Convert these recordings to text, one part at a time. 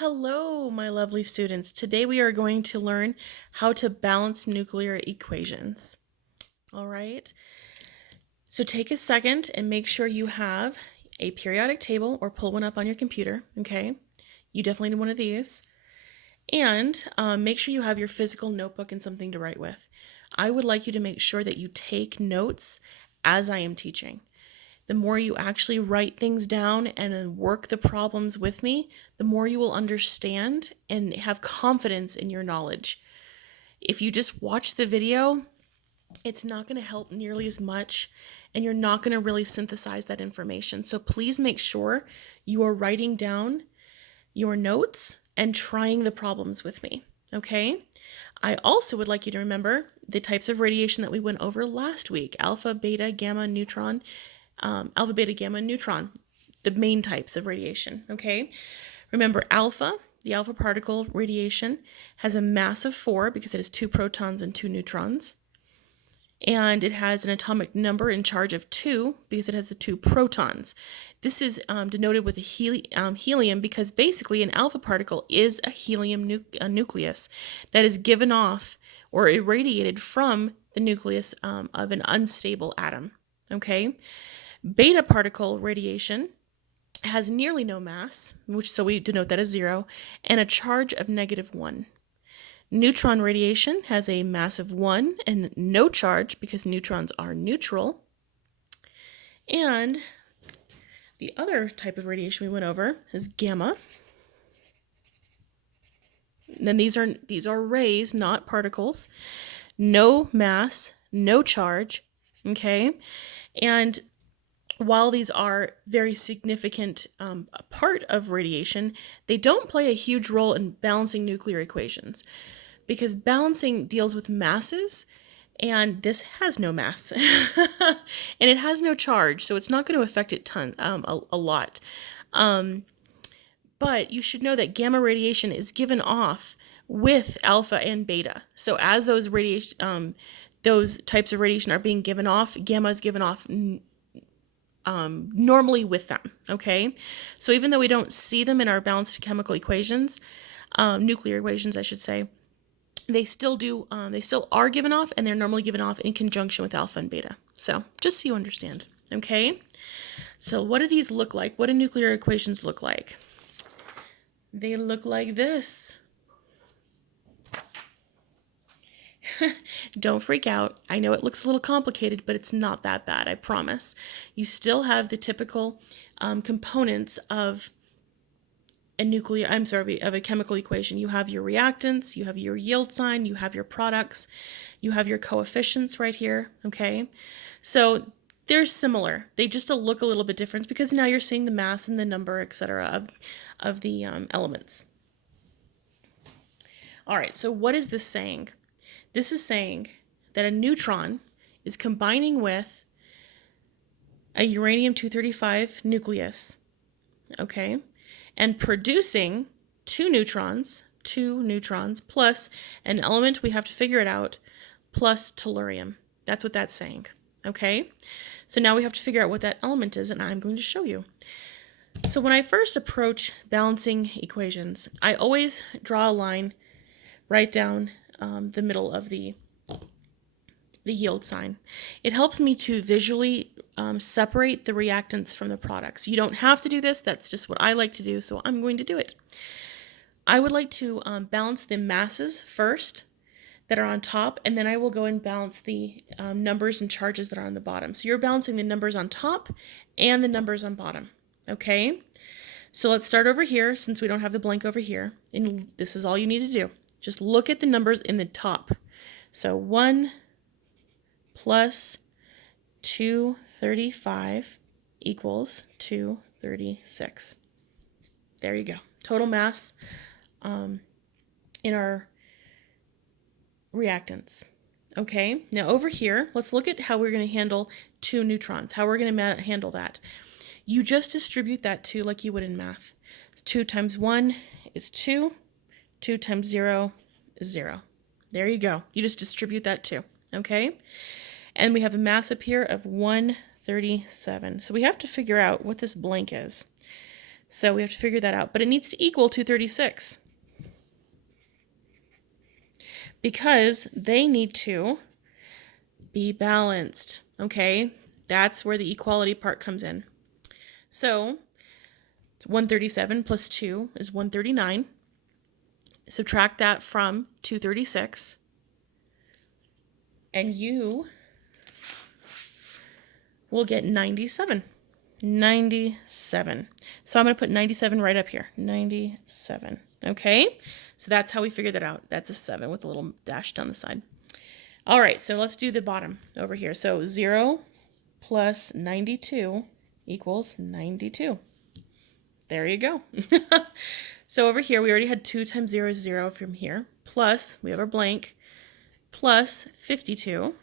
Hello, my lovely students. Today we are going to learn how to balance nuclear equations. All right. So take a second and make sure you have a periodic table or pull one up on your computer. Okay. You definitely need one of these. And make sure you have your physical notebook and something to write with. I would like you to make sure that you take notes as I am teaching. The more you actually write things down and work the problems with me, the more you will understand and have confidence in your knowledge. If you just watch the video, it's not going to help nearly as much, and you're not going to really synthesize that information. So please make sure you are writing down your notes and trying the problems with me, okay? I also would like you to remember the types of radiation that we went over last week: alpha, beta, gamma, neutron, the main types of radiation, okay? Remember, the alpha particle radiation, has a mass of 4 because it has 2 protons and 2 neutrons. And it has an atomic number in charge of 2 because it has the 2 protons. This is denoted with a helium because basically an alpha particle is a helium nucleus that is given off or irradiated from the nucleus of an unstable atom, okay? Beta particle radiation has nearly no mass, so we denote that as 0, and a charge of -1. Neutron radiation has a mass of 1 and no charge because neutrons are neutral. And the other type of radiation we went over is gamma. And then these are rays, not particles. No mass, no charge, okay? And while these are very significant part of radiation, they don't play a huge role in balancing nuclear equations because balancing deals with masses, and this has no mass and it has no charge, so it's not going to affect it a lot. But you should know that gamma radiation is given off with alpha and beta. So as those types of radiation are being given off, gamma is given off normally with them, okay? So even though we don't see them in our balanced chemical equations, nuclear equations, I should say, they still are given off, and they're normally given off in conjunction with alpha and beta. So just so you understand, okay? So what do these look like? What do nuclear equations look like? They look like this. Don't freak out. I know it looks a little complicated, but it's not that bad, I promise. You still have the typical components of a chemical equation. You have your reactants, you have your yield sign, you have your products, you have your coefficients right here, okay? So they're similar. They just look a little bit different because now you're seeing the mass and the number, etc., of the elements. All right, so what is this saying? This is saying that a neutron is combining with a uranium-235 nucleus, okay, and producing two neutrons plus an element, we have to figure it out, plus tellurium. That's what that's saying, okay? So now we have to figure out what that element is, and I'm going to show you. So when I first approach balancing equations, I always draw a line right down the middle of the yield sign. It helps me to visually separate the reactants from the products. You don't have to do this, that's just what I like to do, so I'm going to do it. I would like to balance the masses first that are on top, and then I will go and balance the numbers and charges that are on the bottom. So you're balancing the numbers on top and the numbers on bottom, okay? So let's start over here since we don't have the blank over here, and this is all you need to do. Just look at the numbers in the top. So 1 plus 235 equals 236. There you go. Total mass in our reactants. Okay, now over here, let's look at how we're going to handle 2 neutrons, how we're going to handle that. You just distribute that 2 like you would in math. 2 times 1 is 2. 2 times 0 is 0. There you go. You just distribute that 2, okay? And we have a mass up here of 137. So we have to figure out what this blank is. So we have to figure that out. But it needs to equal 236 because they need to be balanced. Okay, that's where the equality part comes in. So 137 plus 2 is 139. Subtract that from 236, and you will get 97. 97. So I'm going to put 97 right up here. 97. Okay? So that's how we figured that out. That's a 7 with a little dash down the side. All right, so let's do the bottom over here. So 0 plus 92 equals 92. There you go. So over here, we already had 2 times 0 is 0 from here. Plus, we have our blank, plus 52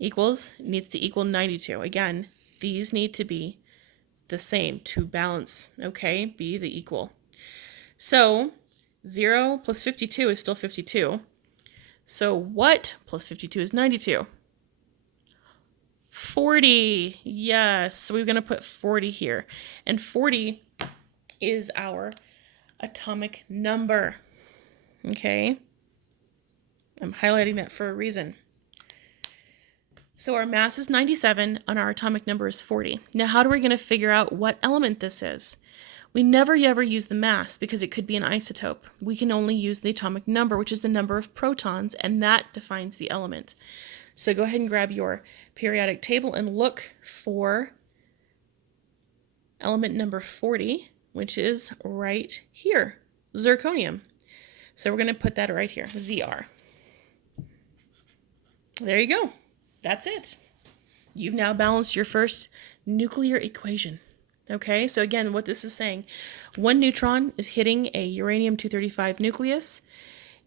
equals, needs to equal 92. Again, these need to be the same to balance, okay? Be the equal. So 0 plus 52 is still 52. So what plus 52 is 92? 40. Yes, so we're going to put 40 here. And 40 is our atomic number. Okay? I'm highlighting that for a reason. So our mass is 97 and our atomic number is 40. Now how are we going to figure out what element this is? We never ever use the mass because it could be an isotope. We can only use the atomic number, which is the number of protons, and that defines the element. So go ahead and grab your periodic table and look for element number 40, which is right here, zirconium. So we're going to put that right here, Zr. There you go. That's it. You've now balanced your first nuclear equation. Okay, so again, what this is saying, one neutron is hitting a uranium-235 nucleus,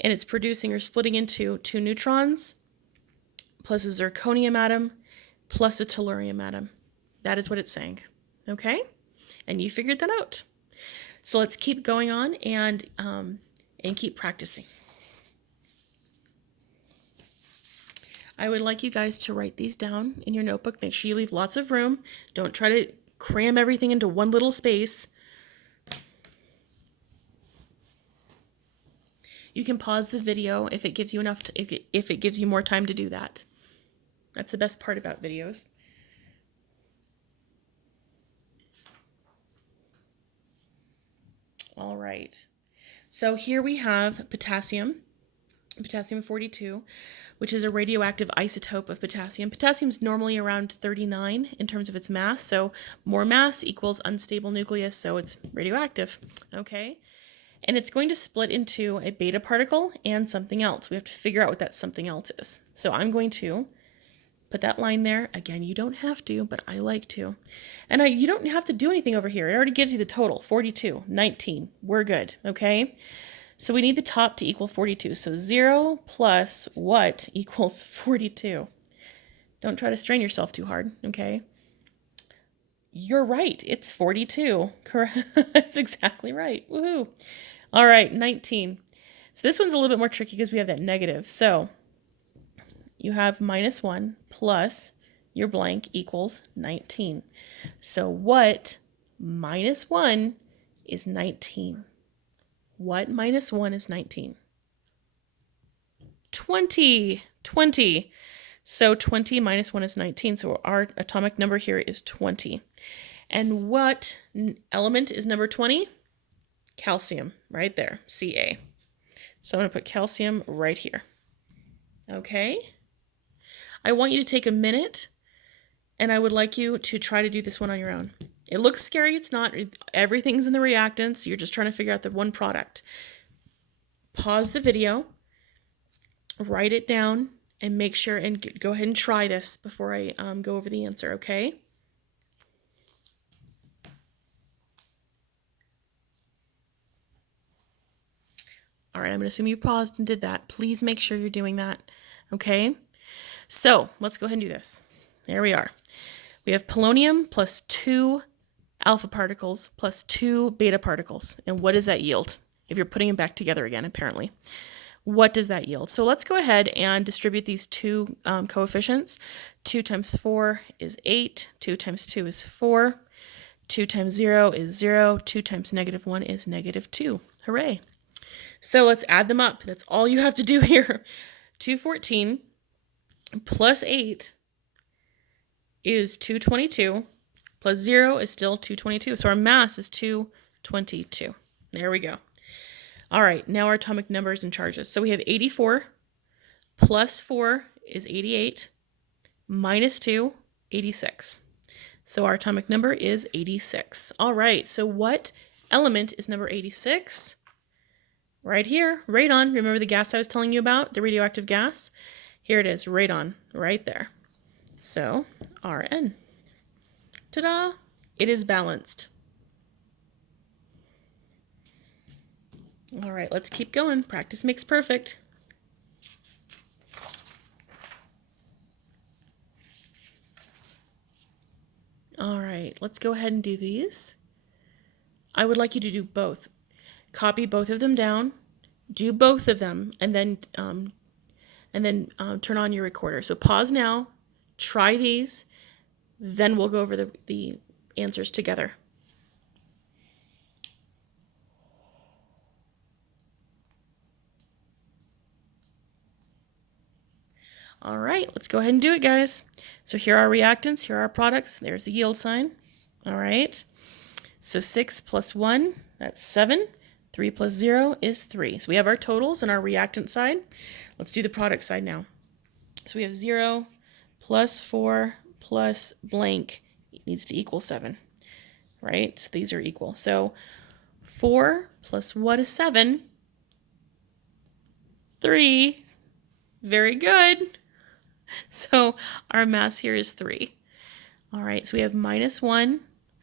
and it's producing or splitting into 2 neutrons, plus a zirconium atom, plus a tellurium atom. That is what it's saying. Okay, and you figured that out. So let's keep going on and keep practicing. I would like you guys to write these down in your notebook. Make sure you leave lots of room. Don't try to cram everything into one little space. You can pause the video if it gives you enough if it gives you more time to do that. That's the best part about videos. All right. So here we have potassium. Potassium-42, which is a radioactive isotope of potassium. Potassium is normally around 39 in terms of its mass, so more mass equals unstable nucleus, so it's radioactive, okay? And it's going to split into a beta particle and something else. We have to figure out what that something else is. So I'm going to put that line there. Again, you don't have to, but I like to. And you don't have to do anything over here. It already gives you the total, 42, 19. We're good, okay? So we need the top to equal 42. So 0 plus what equals 42? Don't try to strain yourself too hard, okay? You're right. It's 42. Correct. That's exactly right. Woohoo. All right, 19. So this one's a little bit more tricky because we have that negative. So you have -1 plus your blank equals 19. So what -1 is 19? What -1 is 19? 20. 20. So 20 minus 1 is 19. So our atomic number here is 20. And what element is number 20? Calcium, right there, Ca. So I'm going to put calcium right here. Okay? I want you to take a minute, and I would like you to try to do this one on your own. It looks scary. It's not. Everything's in the reactants. You're just trying to figure out the one product. Pause the video, write it down, and make sure and go ahead and try this before I go over the answer, okay? All right, I'm going to assume you paused and did that. Please make sure you're doing that, okay? So let's go ahead and do this. There we are. We have polonium plus 2 alpha particles plus 2 beta particles. And what does that yield? If you're putting them back together again, apparently. What does that yield? So let's go ahead and distribute these two coefficients. 2 times 4 is 8. 2 times 2 is 4. 2 times 0 is 0. 2 times -1 is -2. Hooray. So let's add them up. That's all you have to do here. 214 plus 8 is 222. Plus 0 is still 222. So our mass is 222. There we go. All right, now our atomic numbers and charges. So we have 84 plus 4 is 88 minus 2, 86. So our atomic number is 86. All right, so what element is number 86? Right here, radon. Remember the gas I was telling you about, the radioactive gas? Here it is, radon, right there. So, Rn. Ta-da! It is balanced. All right, let's keep going. Practice makes perfect. All right, let's go ahead and do these. I would like you to do both. Copy both of them down, do both of them, and then turn on your recorder. So pause now, try these, then we'll go over the answers together. All right, let's go ahead and do it, guys. So here are our reactants, here are our products. There's the yield sign. All right, so 6 plus 1, that's 7. 3 plus 0 is 3. So we have our totals on our reactant side. Let's do the product side now. So we have 0 plus 4 plus blank needs to equal 7, right? So these are equal. So 4 plus what is 7? 3. Very good. So our mass here is 3. All right, so we have minus 1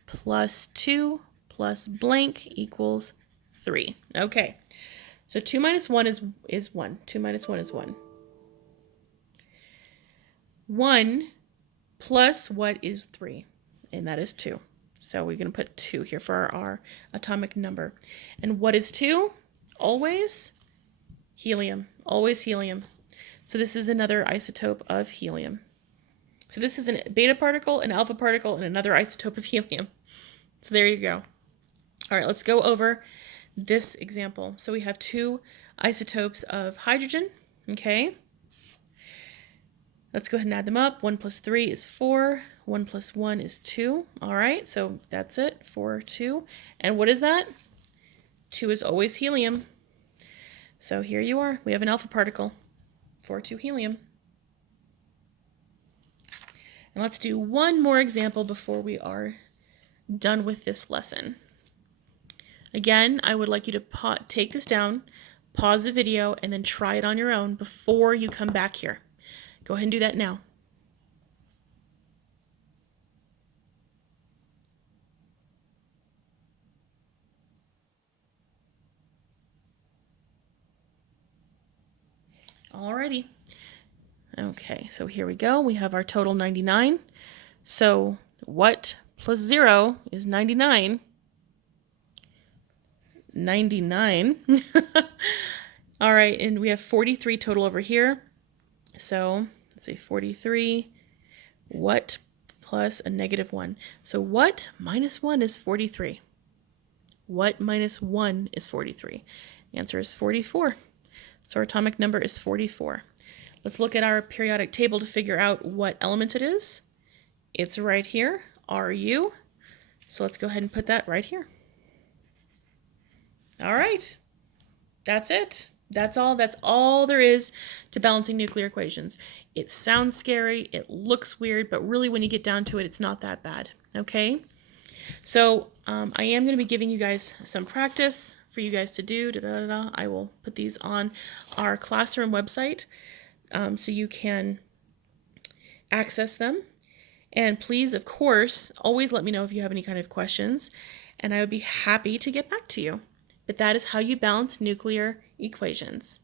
plus 2 plus blank equals 3. Okay, so 2 minus 1 is 1. 2 minus 1 is 1. 1 plus what is 3? And that is 2. So we're going to put 2 here for our atomic number. And what is 2? Always helium. Always helium. So this is another isotope of helium. So this is a beta particle, an alpha particle, and another isotope of helium. So there you go. All right, let's go over this example. So we have 2 isotopes of hydrogen, okay? Let's go ahead and add them up. 1 plus 3 is 4. 1 plus 1 is 2. All right, so that's it, 4, 2. And what is that? 2 is always helium. So here you are. We have an alpha particle, 4, 2 helium. And let's do one more example before we are done with this lesson. Again, I would like you to take this down, pause the video, and then try it on your own before you come back here. Go ahead and do that now. Alrighty. Okay, so here we go. We have our total 99. So what plus 0 is 99? 99. All right, and we have 43 total over here. So let's say 43. What plus a -1? So what minus 1 is 43? What minus 1 is 43? The answer is 44. So our atomic number is 44. Let's look at our periodic table to figure out what element it is. It's right here, Ru. So let's go ahead and put that right here. All right, that's it. That's all there is to balancing nuclear equations. It sounds scary, it looks weird, but really when you get down to it, it's not that bad, okay? So I am going to be giving you guys some practice for you guys to do. I will put these on our classroom website so you can access them. And please, of course, always let me know if you have any kind of questions, and I would be happy to get back to you. But that is how you balance nuclear equations.